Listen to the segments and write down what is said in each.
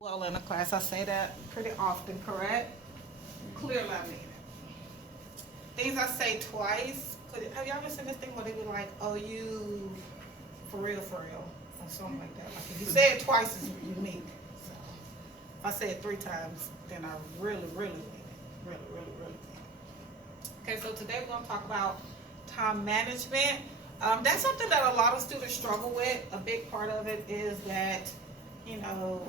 well in a class. I say that pretty often, correct? Clearly I mean it. Things I say twice. Have y'all ever seen this thing where they be like, oh, you for real, or something like that? Like if you say it twice, it's unique. So if I say it three times, then I really mean it. Really mean it. Okay, so today we're going to talk about time management. That's something that a lot of students struggle with. A big part of it is that, you know,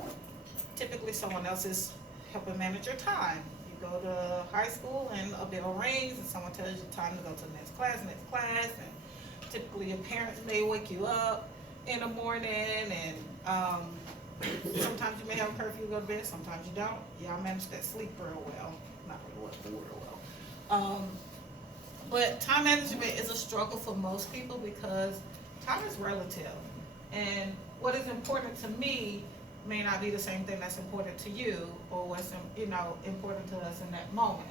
typically someone else is helping manage your time. You go to high school and a bell rings and someone tells you time to go to the next class, and typically your parents may wake you up in the morning, and sometimes you may have a curfew to go to bed, sometimes you don't. Y'all manage that sleep real well. Not real well. But time management is a struggle for most people because time is relative. And what is important to me may not be the same thing that's important to you, or what's important to us in that moment.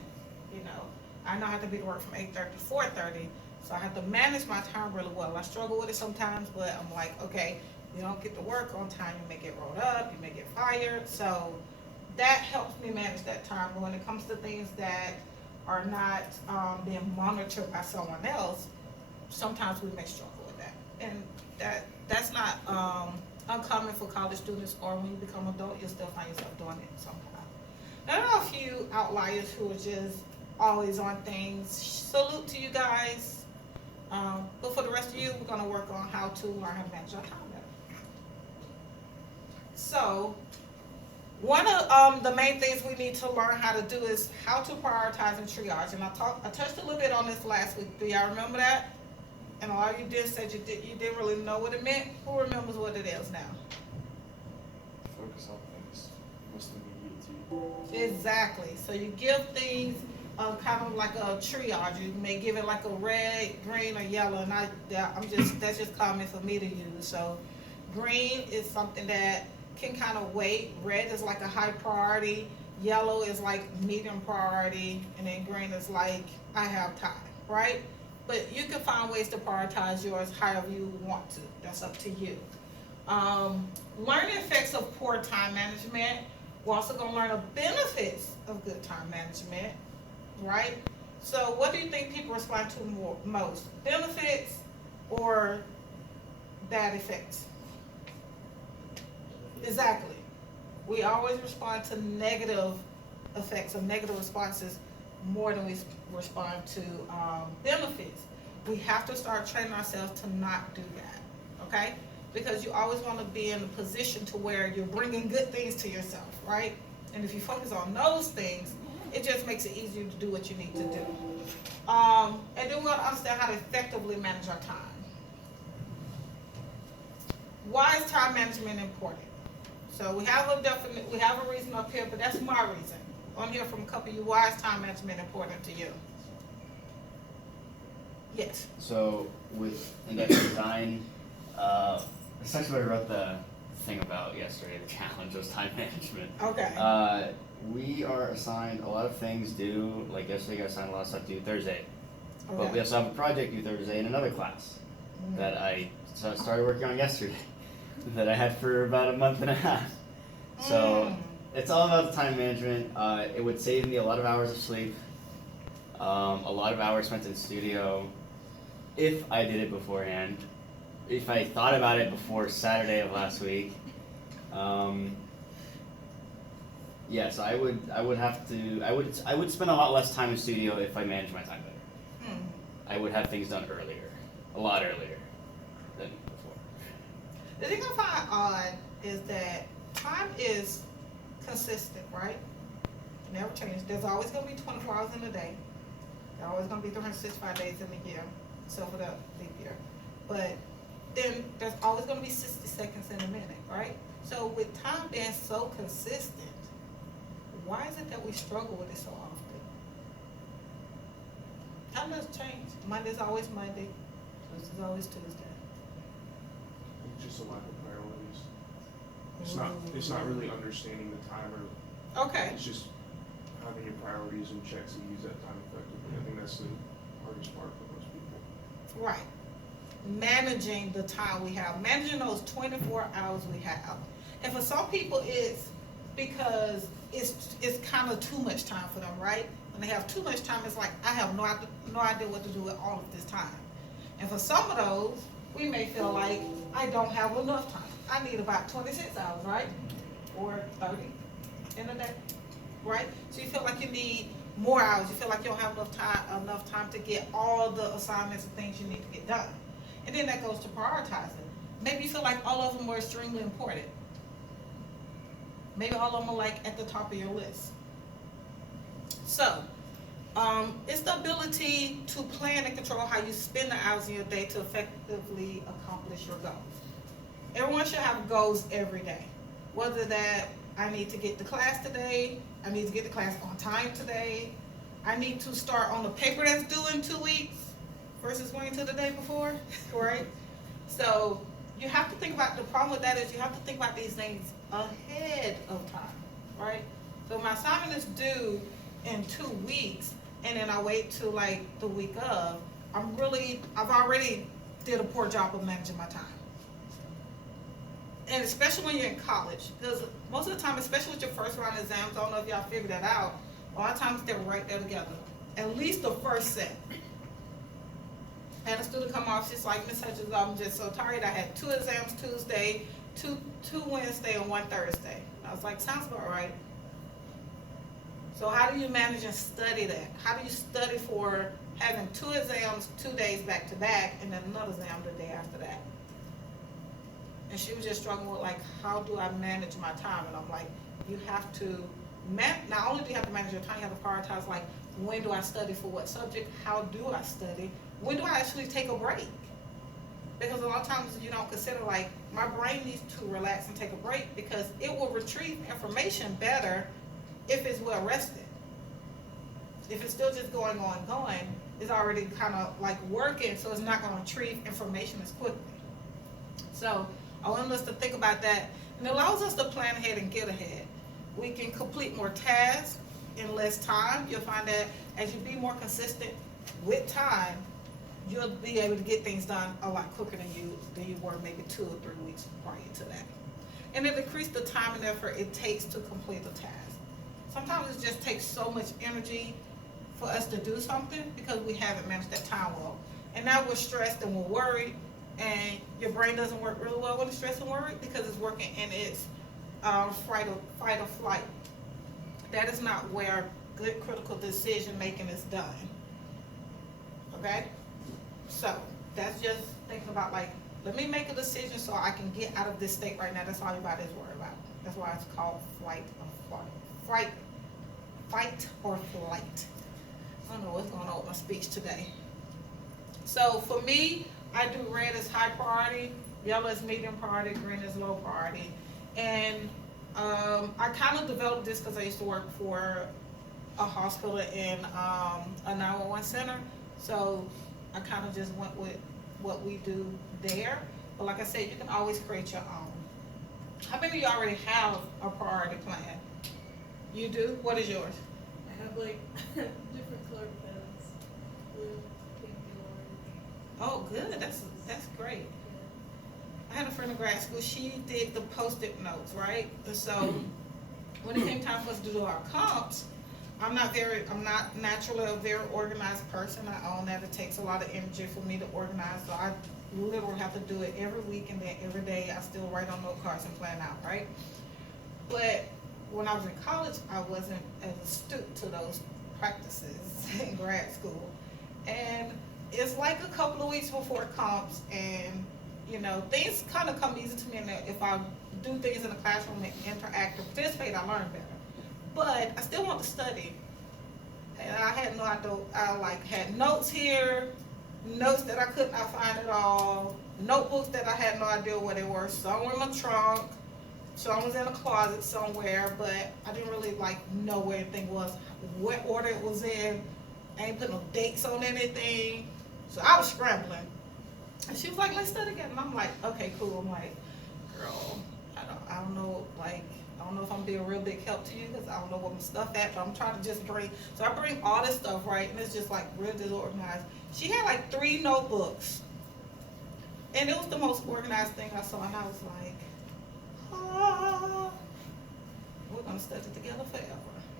I know I have to be to work from 8:30 to 4:30, so I have to manage my time really well. I struggle with it sometimes, but I'm like, okay, you don't get to work on time, you may get rolled up, you may get fired. So that helps me manage that time. But when it comes to things that are not being monitored by someone else, sometimes we may struggle with that. And that's not uncommon for college students, or when you become adult, you'll still find yourself doing it sometimes. There are a few outliers who are just always on things. Salute to you guys. But for the rest of you, we're going to work on how to learn how to manage our time better. So, one of the main things we need to learn how to do is how to prioritize and triage. And I touched a little bit on this last week. Do y'all remember that? And a lot of you did said you didn't really know what it meant. Who remembers what it is now? Focus on things most immediate to you. Exactly. So you give things kind of like a triage. You may give it like a red, green, or yellow. And that's just common for me to use. So green is something that can kind of wait. Red is like a high priority. Yellow is like medium priority, and then green is like I have time, right? But you can find ways to prioritize yours however you want to. That's up to you. Learn the effects of poor time management. We're also going to learn the benefits of good time management, right? So what do you think people respond to most? Benefits or bad effects? Exactly. We always respond to negative effects or negative responses more than we respond to benefits. We have to start training ourselves to not do that, okay? Because you always want to be in a position to where you're bringing good things to yourself, right? And if you focus on those things, it just makes it easier to do what you need to do. And then we're going to understand how to effectively manage our time. Why is time management important? So we have a reason up here, but that's my reason. I want to hear from a couple of you. Why is time management important to you? Yes. So with industrial design, essentially what I wrote the thing about yesterday, the challenge was time management. Okay. We are assigned a lot of things due, like yesterday I got assigned a lot of stuff due Thursday. Okay. But we also have a project due Thursday in another class that I started working on yesterday that I had for about a month and a half. So it's all about the time management. It would save me a lot of hours of sleep, a lot of hours spent in studio if I did it beforehand, if I thought about it before Saturday of last week. Yes, I would spend a lot less time in studio if I managed my time better. I would have things done earlier, a lot earlier than before. The thing I find odd is that time is consistent, right? It never changes. There's always going to be 24 hours in a day. There's always going to be 365 days in a year, except for the leap year. But then there's always going to be 60 seconds in a minute, right? So with time being so consistent, why is it that we struggle with it so often? Time doesn't change. Monday's always Monday. Tuesday's always Tuesday. It's just a lack of priorities. It's not really understanding the timer. Okay. It's just having your priorities in check to use that time effectively. I think that's the hardest part for most people. Right. Managing the time we have, managing those 24 hours we have. And for some people, it's because it's kind of too much time for them, right? When they have too much time, it's like, I have no idea what to do with all of this time. And for some of those, we may feel like, I don't have enough time. I need about 26 hours, right? Or 30 in a day, right? So you feel like you need more hours. You feel like you don't have enough time to get all the assignments and things you need to get done. And then that goes to prioritizing. Maybe you feel like all of them are extremely important. Maybe all of them are like at the top of your list. So, it's the ability to plan and control how you spend the hours in your day to effectively accomplish your goals. Everyone should have goals every day. Whether that I need to get to class today, I need to get to class on time today, I need to start on the paper that's due in 2 weeks versus waiting till the day before, right? So you have to think about, the problem with that is you have to think about these things ahead of time, right? So my assignment is due in 2 weeks, and then I wait till like the week of, I've already did a poor job of managing my time. And especially when you're in college, because most of the time, especially with your first round exams, I don't know if y'all figured that out, a lot of times they're right there together. At least the first set. I had a student come off, she's like, Miss Hutchins, I'm just so tired. I had 2 exams Tuesday, two Wednesday, and 1 Thursday. I was like, sounds about right. So how do you manage and study that? How do you study for having 2 exams 2 days back to back, and then another exam the day after that? And she was just struggling with, like, how do I manage my time? And I'm like, you have to, not only do you have to manage your time, you have to prioritize, like, when do I study for what subject? How do I study? When do I actually take a break? Because a lot of times you don't consider, like, my brain needs to relax and take a break, because it will retrieve information better if it's well rested. If it's still just going, it's already kind of like working, so it's not going to retrieve information as quickly. So I want us to think about that, and it allows us to plan ahead and get ahead. We can complete more tasks in less time. You'll find that as you be more consistent with time, you'll be able to get things done a lot quicker than you were maybe 2 or 3 weeks prior to that. And it decreases the time and effort it takes to complete a task. Sometimes it just takes so much energy for us to do something because we haven't managed that time well. And now we're stressed and we're worried, and your brain doesn't work really well when it's stressed and worried because it's working in its fight or flight. That is not where good critical decision making is done. Okay? So that's just thinking about, like, let me make a decision so I can get out of this state right now. That's all everybody's worried about. That's why it's called fight or flight. I don't know what's going on with my speech today. So for me, I do red as high priority, yellow is medium priority, green is low priority. And I kind of developed this because I used to work for a hospital and a 911 center. So I kind of just went with what we do there. But like I said, you can always create your own. How many of you already have a priority plan? You do? What is yours? I have like different color pens, blue, pink, and orange. Oh, good. That's great. I had a friend in grad school. She did the Post-it notes, right? So when it came time for us to do our comps, I'm not naturally a very organized person. I own that. It takes a lot of energy for me to organize. So I literally have to do it every week, and then every day I still write on note cards and plan out, right? But when I was in college, I wasn't as astute to those practices in grad school. And it's like a couple of weeks before comps, and things kind of come easy to me. And if I do things in the classroom and interact or participate, I learn better. But I still want to study. And I had no idea. I had notes here, notes that I could not find at all, notebooks that I had no idea where they were. Some were in my trunk, some was in a closet somewhere, but I didn't really know where anything was, what order it was in. I ain't put no dates on anything. So I was scrambling. And she was like, let's study again. And I'm like, okay, cool. I'm like, girl, I don't know, I don't know if I'm being a real big help to you because I don't know what my stuff at, but I'm trying to just bring, so I bring all this stuff, right? And it's just real disorganized. She had 3 notebooks. And it was the most organized thing I saw, and I was like, we're gonna study together forever.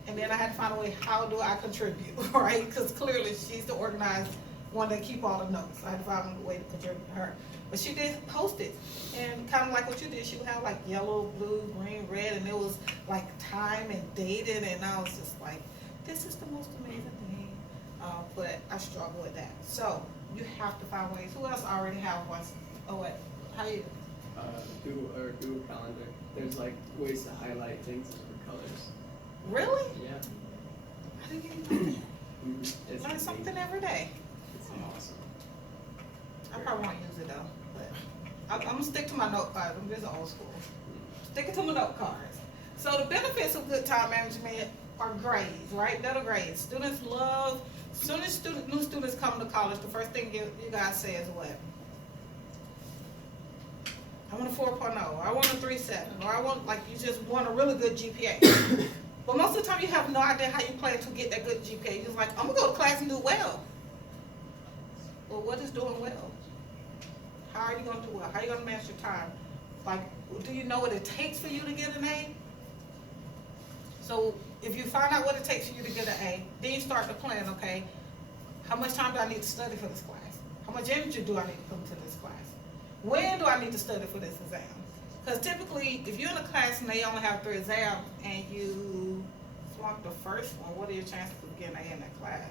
And then I had to find a way, how do I contribute, right? Because clearly she's the organized one that keep all the notes. I had to find a way to contribute to her. But she did post it. And kind of like what you did, she would have like yellow, blue, green, red, and it was like time and dated, and I was just like, this is the most amazing thing. But I struggle with that. So you have to find ways. Who else already have one? Oh, what? How you? Google Calendar. There's like ways to highlight things with colors. Really? Yeah. I didn't even know that. It's Learn amazing. something every day. It's awesome. I probably won't use it though, but I'm gonna stick to my note cards. I'm just old school. Sticking to my note cards. So the benefits of good time management are grades, right? Better grades. Students love, as soon as new students come to college, the first thing you guys say is what? I want a 4.0, I want a 3.7, or I want, like, you just want a really good GPA. But most of the time you have no idea how you plan to get that good GPA. You're just like, I'm gonna go to class and do well. Well, what is doing well? How are you gonna do well? How are you gonna manage your time? Like, do you know what it takes for you to get an A? So if you find out what it takes for you to get an A, then you start to plan, okay, how much time do I need to study for this class? How much energy do I need to put into this class? When do I need to study for this exam? Because typically, if you're in a class and they only have 3 exams and you flunk the first one, what are your chances of getting an A in that class?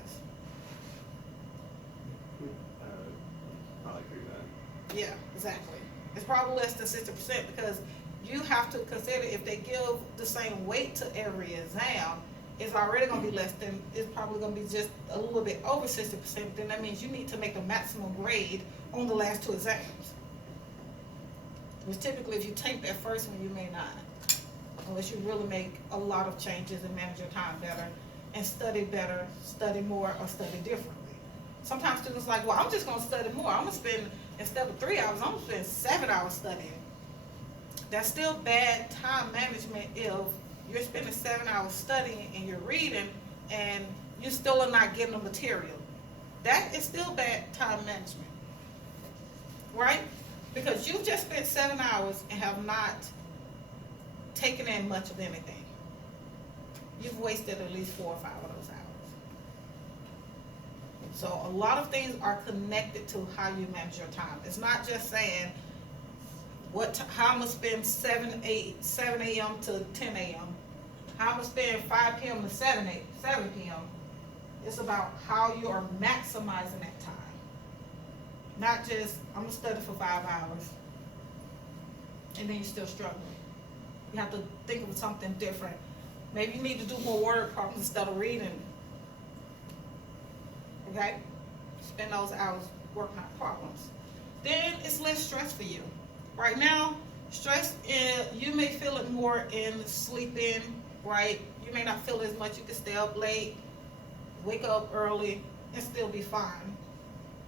Probably agree with that. Yeah, exactly. It's probably less than 60% because you have to consider if they give the same weight to every exam, it's already gonna be less than, it's probably gonna be just a little bit over 60%, then that means you need to make a maximum grade on the last 2 exams. Which typically if you take that first one, you may not. Unless you really make a lot of changes and manage your time better and study better, study more, or study differently. Sometimes students are like, well, I'm just gonna study more. I'm gonna spend, instead of 3 hours, I'm gonna spend 7 hours studying. That's still bad time management if you're spending 7 hours studying and you're reading and you still are not getting the material. That is still bad time management, right? Because you've just spent 7 hours and have not taken in much of anything. You've wasted at least 4 or 5 of those hours. So a lot of things are connected to how you manage your time. It's not just saying how I'm gonna spend 7 a.m. to 10 a.m. How I'm gonna spend 5 p.m. to 7 p.m. It's about how you are maximizing that time. Not just, I'm gonna study for 5 hours and then you're still struggling. You have to think of something different. Maybe you need to do more word problems instead of reading. Okay? Spend those hours working on problems. Then it's less stress for you. Right now, stress, you may feel it more in sleeping, right? You may not feel it as much. You can stay up late, wake up early, and still be fine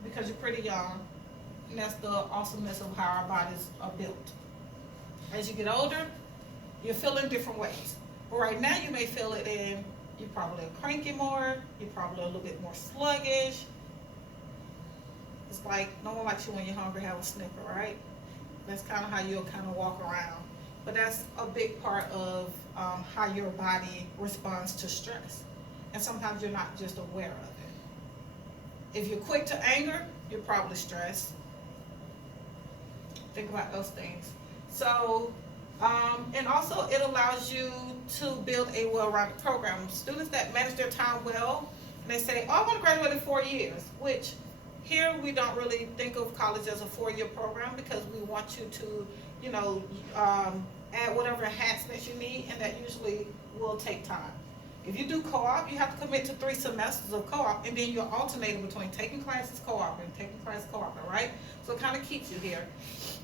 because you're pretty young. And that's the awesomeness of how our bodies are built. As you get older, you feel it in different ways. But right now, you may feel it in, you're probably cranky more, you're probably a little bit more sluggish. It's like, no one likes you when you're hungry, have a Snicker, right? That's kind of how you'll kind of walk around. But that's a big part of how your body responds to stress. And sometimes you're not just aware of it. If you're quick to anger, you're probably stressed. Think about those things. So, and also it allows you to build a well-rounded program. Students that manage their time well, and they say, oh, I want to graduate in 4 years, which here we don't really think of college as a 4-year program because we want you to, add whatever enhancements you need, and that usually will take time. If you do co-op, you have to commit to 3 semesters of co-op, and then you're alternating between taking classes co-op and taking classes co-op, right? So it kind of keeps you here.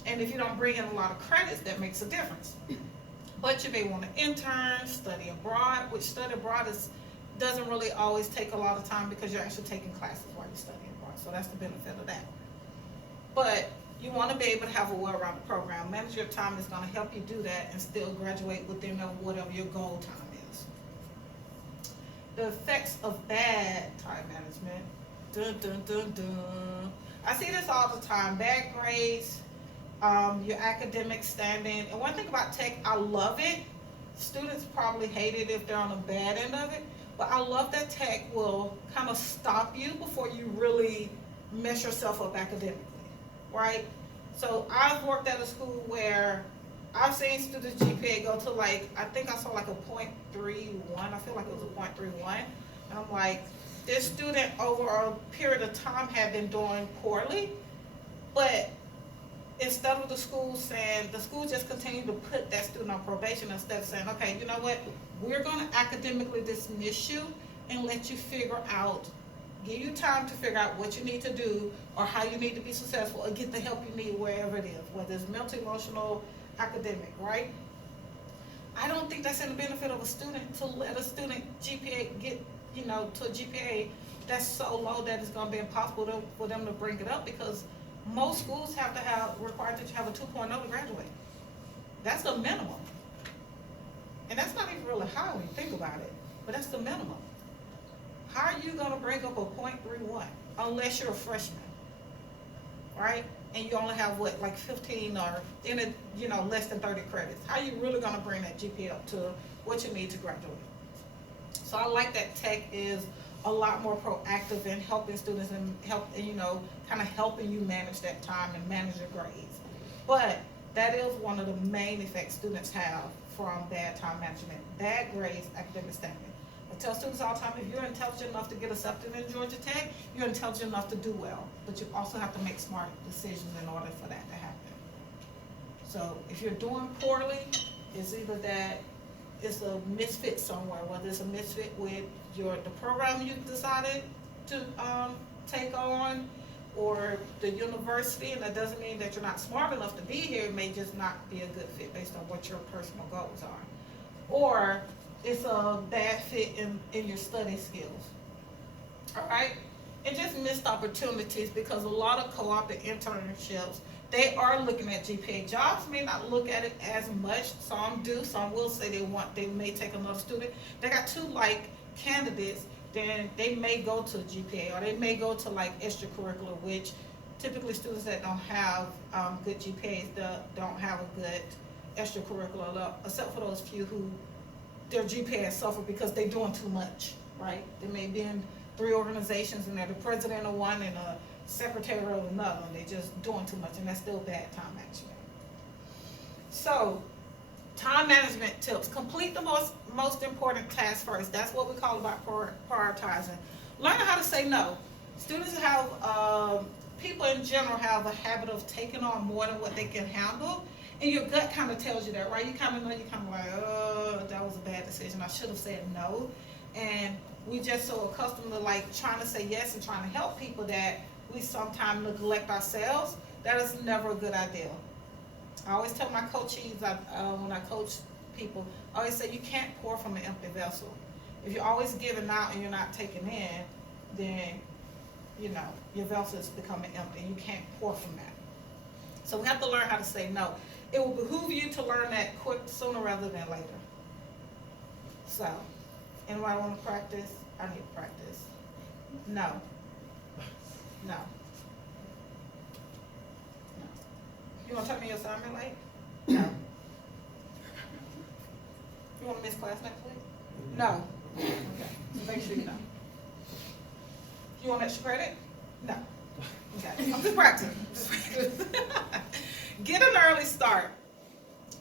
And if you don't bring in a lot of credits, that makes a difference. But you may want to intern, study abroad, which study abroad doesn't really always take a lot of time because you're actually taking classes while you're studying abroad. So that's the benefit of that. But you want to be able to have a well-rounded program. Manage your time is going to help you do that and still graduate within whatever your goal time is. The effects of bad time management. Dun, dun, dun, dun. I see this all the time. Bad grades, your academic standing. And one thing about tech, I love it. students probably hate it if they're on the bad end of it, but I love that tech will kind of stop you before you really mess yourself up academically, right? So I've worked at a school where I've seen students' GPA go to like, I think I saw like a .31, I feel like it was a .31, and I'm like, this student over a period of time had been doing poorly, but instead of the school saying, the school just continued to put that student on probation instead of saying, okay, you know what, we're gonna academically dismiss you and let you figure out, give you time to figure out what you need to do or how you need to be successful or get the help you need wherever it is, whether it's mental, emotional, academic, right? I don't think that's in the benefit of a student to let a student GPA get, you know, to a GPA that's so low that it's gonna be impossible for them to bring it up, because most schools have to have, required that you have a 2.0 to graduate. That's the minimum. And that's not even really high when you think about it, but that's the minimum. How are you gonna bring up a .31 unless you're a freshman, right? And you only have what, like 15 or in a, you know, less than 30 credits. How are you really gonna bring that GPA up to what you need to graduate? So I like that tech is a lot more proactive in helping students and you know, kind of helping you manage that time and manage your grades. But that is one of the main effects students have from bad time management, bad grades, academic standing. I tell students all the time, if you're intelligent enough to get accepted in Georgia Tech, you're intelligent enough to do well, but you also have to make smart decisions in order for that to happen. So if you're doing poorly, it's either that it's a misfit somewhere, whether it's a misfit with the program you decided to take on, or the university, and that doesn't mean that you're not smart enough to be here. It may just not be a good fit based on what your personal goals are. Or it's a bad fit in your study skills. All right? And just missed opportunities, because a lot of co-op and internships, they are looking at GPA. Jobs may not look at it as much. Some do. Some will say they may take another student. They got two like candidates, then they may go to GPA, or they may go to like extracurricular, which typically students that don't have good GPAs don't have a good extracurricular, except for those few who their GPA has suffered because they're doing too much, right? They may be in 3 organizations and they're the president of one and a secretary of another, and they're just doing too much, and that's still bad time management. So, time management tips. Complete the most important task first. That's what we call about prioritizing. Learn how to say no. Students have, people in general have a habit of taking on more than what they can handle, and your gut kind of tells you that, right? You kind of know, you kind of like, oh, that was a bad decision. I should have said no. And we just so accustomed to like trying to say yes and trying to help people that we sometimes neglect ourselves. That is never a good idea. I always tell my coachees, when I coach people, I always say you can't pour from an empty vessel. If you're always giving out and you're not taking in, then, you know, your vessel is becoming empty and you can't pour from that. So we have to learn how to say no. It will behoove you to learn that sooner rather than later. So, anybody want to practice? I need to practice. No. No. You want to turn me your assignment late? No. You want to miss class next week? No. Okay. So make sure you know. You want extra credit? No. Okay. I'm just practicing. Get an early start.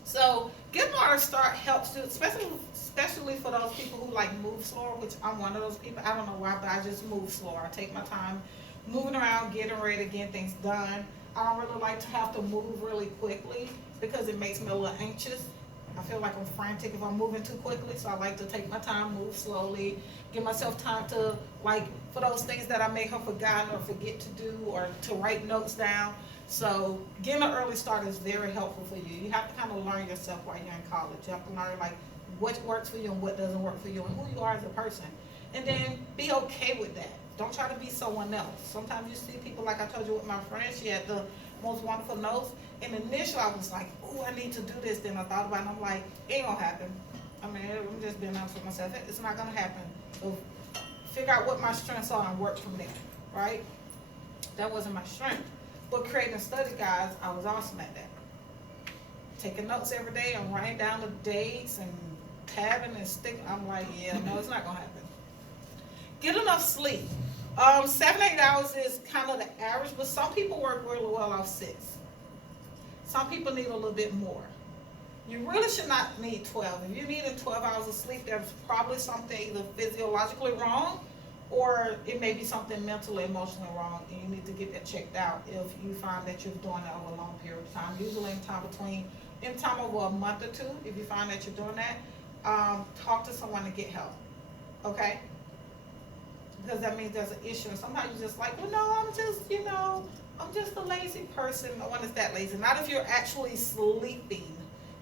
So getting an early start helps you, especially for those people who like move slower, which I'm one of those people. I don't know why, but I just move slower. I take my time moving around, getting ready, getting things done. I don't really like to have to move really quickly because it makes me a little anxious. I feel like I'm frantic if I'm moving too quickly, so I like to take my time, move slowly, give myself time to, like, for those things that I may have forgotten or forget to do or to write notes down. So getting an early start is very helpful for you. You have to kind of learn yourself while you're in college. You have to learn, like, what works for you and what doesn't work for you and who you are as a person. And then be okay with that. Don't try to be someone else. Sometimes you see people, like I told you with my friend, she had the most wonderful notes. And initially I was like, oh, I need to do this. Then I thought about it and I'm like, it ain't gonna happen. I mean, I'm just being honest with myself. It's not gonna happen. So figure out what my strengths are and work from there, right? That wasn't my strength. But creating study guides, I was awesome at that. Taking notes every day and writing down the dates and tabbing and sticking. I'm like, yeah, no, it's not gonna happen. Get enough sleep. 7, 8 hours is kind of the average, but some people work really well off 6. Some people need a little bit more. You really should not need 12. If you need 12 hours of sleep, there's probably something either physiologically wrong, or it may be something mentally, emotionally wrong, and you need to get that checked out if you find that you're doing that over a long period of time. Usually in time over a month or 2, if you find that you're doing that, talk to someone to get help, okay? Because that means there's an issue. And sometimes you're just like, well, no, I'm just a lazy person. No one is that lazy. Not if you're actually sleeping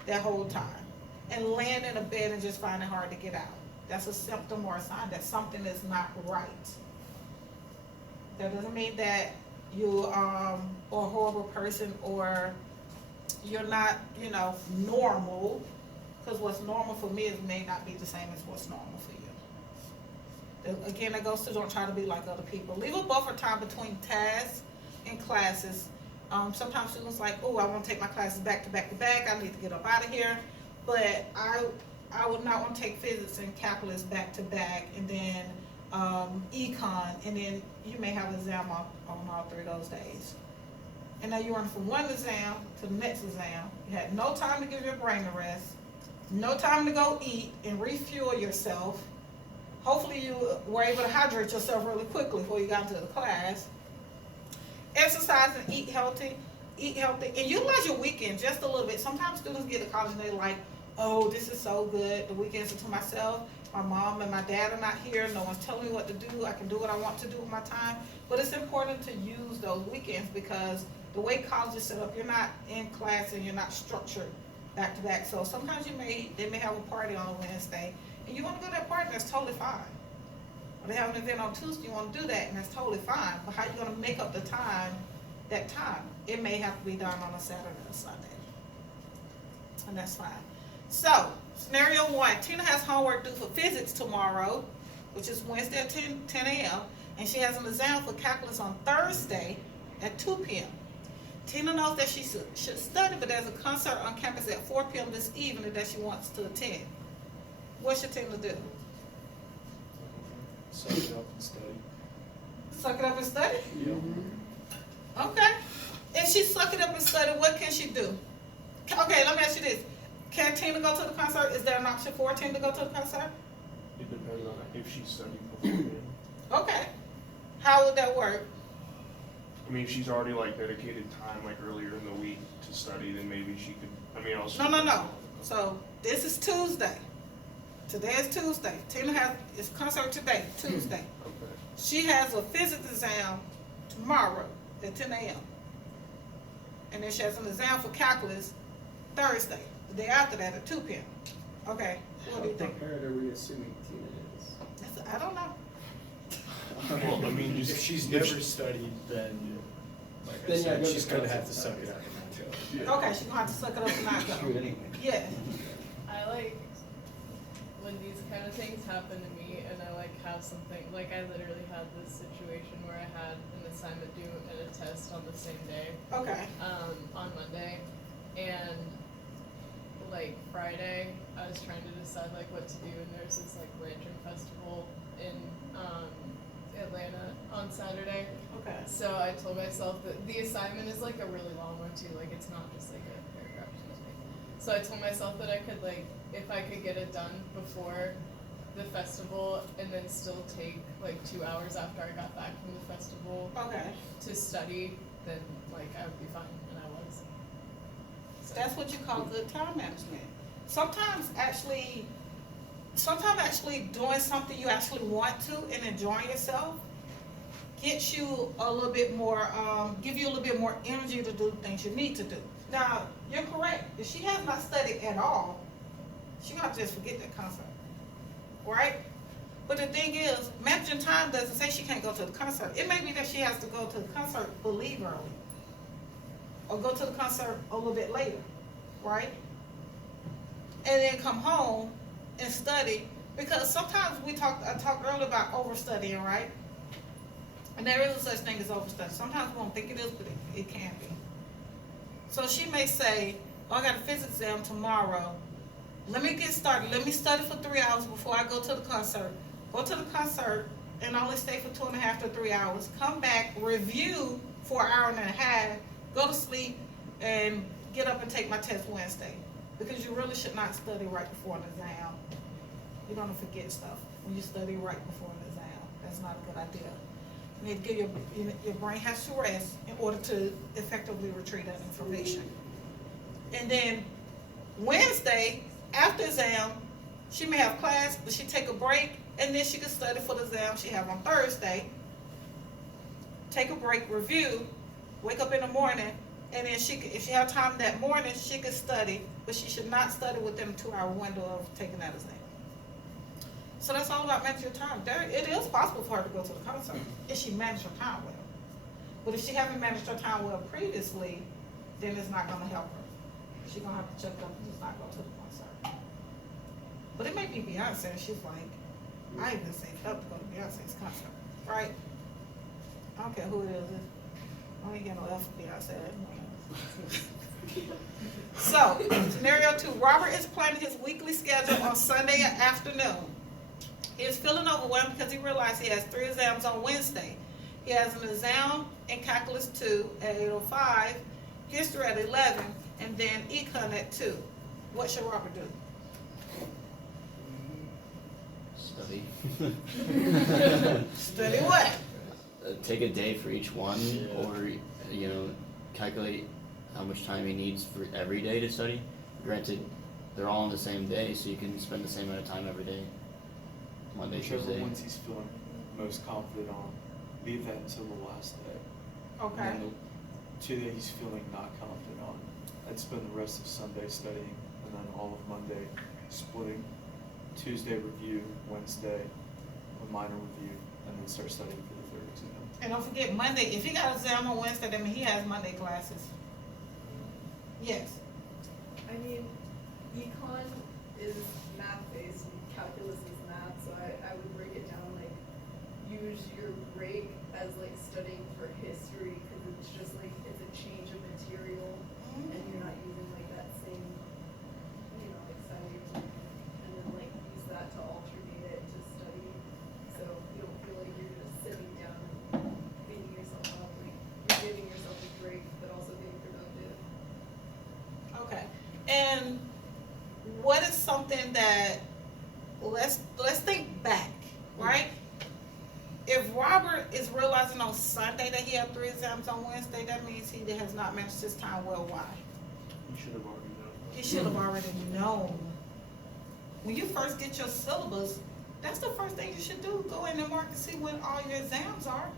that whole time and laying in a bed and just finding it hard to get out. That's a symptom or a sign that something is not right. That doesn't mean that you are a horrible person or you're not, normal. Because what's normal for me may not be the same as what's normal for you. Again, that goes to don't try to be like other people. Leave a buffer time between tasks and classes. Sometimes students like, oh, I want to take my classes back to back to back. I need to get up out of here. But I would not want to take physics and calculus back to back, and then econ, and then you may have an exam on all 3 of those days. And now you're running from one exam to the next exam. You had no time to give your brain a rest, no time to go eat and refuel yourself. Hopefully you were able to hydrate yourself really quickly before you got into the class. Exercise and eat healthy, and utilize your weekend just a little bit. Sometimes students get to college and they're like, oh, this is so good. The weekends are to myself. My mom and my dad are not here. No one's telling me what to do. I can do what I want to do with my time. But it's important to use those weekends because the way college is set up, you're not in class and you're not structured back to back. So sometimes they may have a party on a Wednesday and you want to go to that party, that's totally fine. Or they have an event on Tuesday, you want to do that, and that's totally fine. But how are you going to make up the time, that time? It may have to be done on a Saturday or Sunday. And that's fine. So, scenario 1, Tina has homework due for physics tomorrow, which is Wednesday at 10 a.m., and she has an exam for calculus on Thursday at 2 p.m. Tina knows that she should study, but there's a concert on campus at 4 p.m. this evening that she wants to attend. What should Tina do? Suck it up and study. Suck it up and study? Yeah. Okay. If she suck it up and study, what can she do? Okay, let me ask you this. Can Tina go to the concert? Is there an option for Tina to go to the concert? It depends on if she studied beforehand. Okay. How would that work? I mean, if she's already dedicated time earlier in the week to study, then maybe she could, also. No. So, this is Tuesday. Today is Tuesday. Tina has it's concert today, Tuesday. Okay. She has a physics exam tomorrow at 10 a.m. And then she has an exam for calculus Thursday, the day after that at 2 p.m. Okay, what do you think? How prepared are we assuming Tina is? I don't know. Well, I mean, If she's never studied, then, like I Then said, go to she's the gonna concert. have to suck it up and not go. Okay, she's gonna have to suck it up and not go. Shoot anyway. Yeah. I like when these kind of things happen to me and I have something, I literally had this situation where I had an assignment due and a test on the same day, Okay. on Monday, and Friday, I was trying to decide what to do, and there's this lantern festival in Atlanta on Saturday. Okay. So I told myself that the assignment is a really long one too, it's not just a paragraph. So I told myself that I could if I could get it done before the festival and then still take 2 hours after I got back from the festival Okay. to study, then I would be fine, and I was. So. That's what you call good time management. Sometimes actually doing something you actually want to and enjoying yourself gets you a little bit more, give you a little bit more energy to do things you need to do. Now, you're correct. If she has not studied at all, she's gonna have to just forget that concert, right? But the thing is, managing time doesn't say she can't go to the concert. It may be that she has to go to the concert but leave early, or go to the concert a little bit later, right? And then come home and study, because sometimes I talked earlier about overstudying, right? And there is a such thing as overstudy. Sometimes we don't think it is, but it can be. So she may say, oh, I got a physics exam tomorrow, let me get started. Let me study for 3 hours before I go to the concert. Go to the concert and only stay for 2.5 to 3 hours. Come back, review for an hour and a half, go to sleep, and get up and take my test Wednesday. Because you really should not study right before an exam. You're gonna forget stuff when you study right before an exam. That's not a good idea. You need to give your brain has to rest in order to effectively retrieve that information. And then Wednesday, after exam, she may have class, but she take a break, and then she can study for the exam she have on Thursday. Take a break, review, wake up in the morning, and then if she have time that morning, she could study, but she should not study within a 2-hour window of taking that exam. So that's all about managing your time. It is possible for her to go to the concert if she managed her time well. But if she haven't managed her time well previously, then it's not gonna help her. She's gonna have to check up and just not go to the concert. But it may be Beyonce, and she's like, I even saved up to go to Beyonce's concert, right? I don't care who it is. I ain't getting no F for Beyonce. So, scenario 2, Robert is planning his weekly schedule on Sunday afternoon. He is feeling overwhelmed because he realized he has 3 exams on Wednesday. He has an exam in Calculus 2 at 8:05, History at 11, and then Econ at 2. What should Robert do? Study. Study what? Take a day for each one, Yeah. or, calculate how much time he needs for every day to study. Granted, they're all on the same day, so you can spend the same amount of time every day. Monday, Whichever Tuesday. ones he's feeling most confident on, leave that until the last day. Okay. And then the 2 that he's feeling not confident on, I'd spend the rest of Sunday studying, and then all of Monday splitting. Tuesday review, Wednesday a minor review, and then start studying for the 3rd exam. And don't forget Monday, if he got an exam on Wednesday, that means he has Monday classes. Yes. I mean, econ is math-based, and calculus is math, so I would break it down, like, use your break as, like, studying for history, because it's just, like, it's a change of material, and you're not using, like, that same, like, side of your brain, and then, like, use that to alternate it to study, so you don't feel like you're just sitting down and beating yourself up, like, you're giving yourself a break, but also being productive. Okay. And what is something that, let's think back, right? If Robert is realizing on Sunday that he had 3 exams on Wednesday, that means he has not managed his time well. Why? You should have already known. He should have already known. When you first get your syllabus, that's the first thing you should do. Go in and mark and see when all your exams are,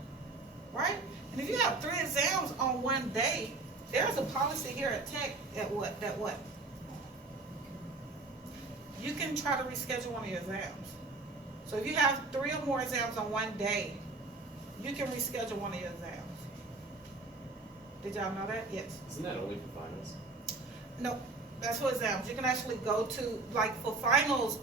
right? And if you have 3 exams on one day, there's a policy here at Tech that what? You can try to reschedule one of your exams. So if you have 3 or more exams on one day, you can reschedule one of your exams. Did y'all know that? Yes. Isn't that only for finals? No, that's for exams. You can actually go to, like, for finals,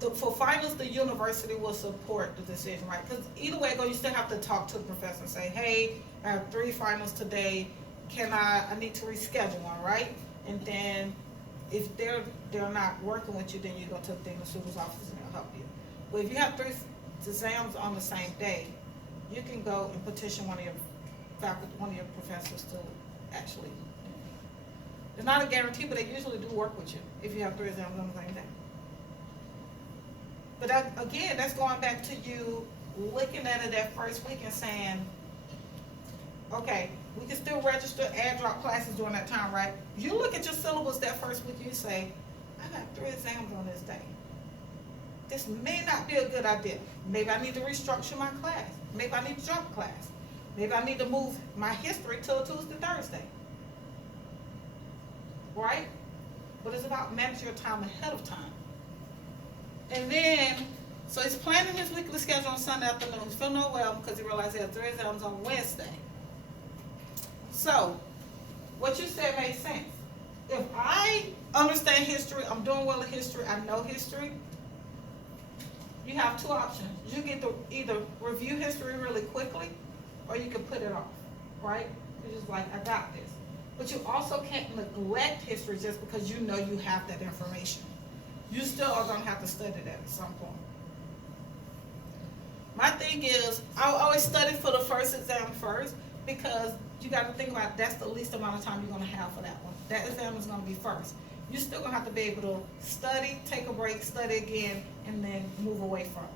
the university will support the decision, right? Because either way it goes, you still have to talk to the professor and say, hey, I have 3 finals today. I need to reschedule one, right? And then if they're not working with you, then you go to the dean of super's office and they'll help you. But if you have 3 exams on the same day, you can go and petition one of your faculty, one of your professors to actually. It's not a guarantee, but they usually do work with you if you have 3 exams on the same day. But that, again, that's going back to you looking at it that first week and saying, okay, we can still register add drop classes during that time, right? You look at your syllabus that first week, you say, I got 3 exams on this day. This may not be a good idea. Maybe I need to restructure my class. Maybe I need to drop a class. Maybe I need to move my history to a Tuesday, Thursday. Right? But it's about managing your time ahead of time. And then, so he's planning his weekly schedule on Sunday afternoon. He's feeling overwhelmed because he realized he had 3 exams on Wednesday. So, what you said made sense. If I understand history, I'm doing well in history, I know history, you have 2 options. You get to either review history really quickly, or you can put it off, right? You're just like, I got this. But you also can't neglect history just because you know you have that information. you still are gonna have to study that at some point. My thing is, I always study for the first exam first, because you gotta think about that's the least amount of time you're gonna have for that one. That exam is gonna be first. You're still gonna have to be able to study, take a break, study again, and then move away from it.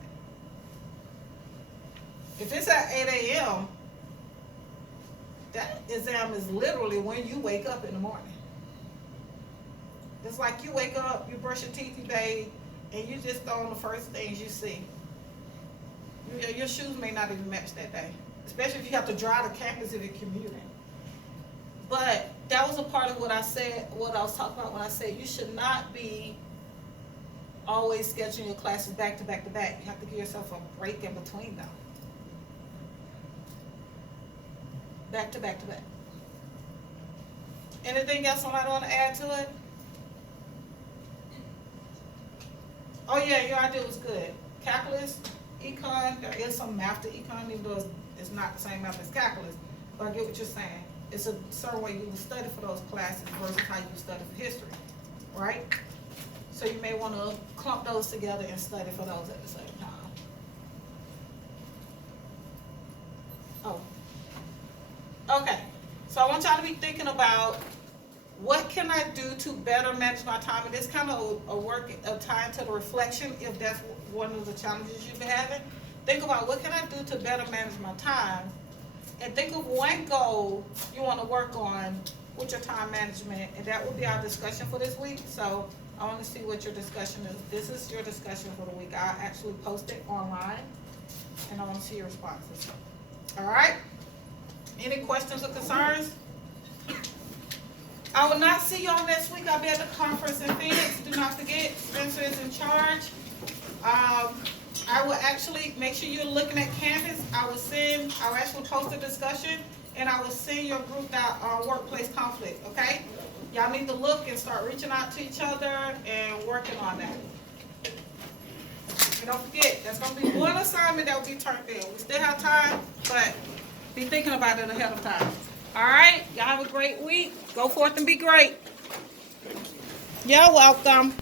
If it's at 8 a.m., that exam is literally when you wake up in the morning. It's like you wake up, you brush your teeth, you bathe, and you just throw on the first things you see. Your shoes may not even match that day, especially if you have to drive to campus if you're commuting. But that was a part of what I said, what I was talking about when I said you should not be always scheduling your classes back to back to back. You have to give yourself a break in between them. Back to back to back. Anything else somebody want to add to it? Oh yeah, your idea was good. Calculus, econ, there is some math to econ, even though it's not the same math as calculus. But I get what you're saying. It's a certain way you will study for those classes versus how you study for history, right? So you may want to clump those together and study for those at the same time. Oh. Okay, so I want y'all to be thinking about what can I do to better manage my time, and it's kind of a time to the reflection if that's one of the challenges you've been having. Think about what can I do to better manage my time, and think of one goal you want to work on with your time management, and that will be our discussion for this week. So I want to see what your discussion is. This is your discussion for the week. I actually post it online, and I want to see your responses. All right? Any questions or concerns? I will not see y'all next week. I'll be at the conference in Phoenix. Do not forget, Spencer is in charge. I will actually make sure you're looking at Canvas. I will actually post a discussion, and I will send your group that workplace conflict, okay? Y'all need to look and start reaching out to each other and working on that. And don't forget, there's going to be one assignment that will be turned in. We still have time, but be thinking about it ahead of time. All right? Y'all have a great week. Go forth and be great. You're welcome.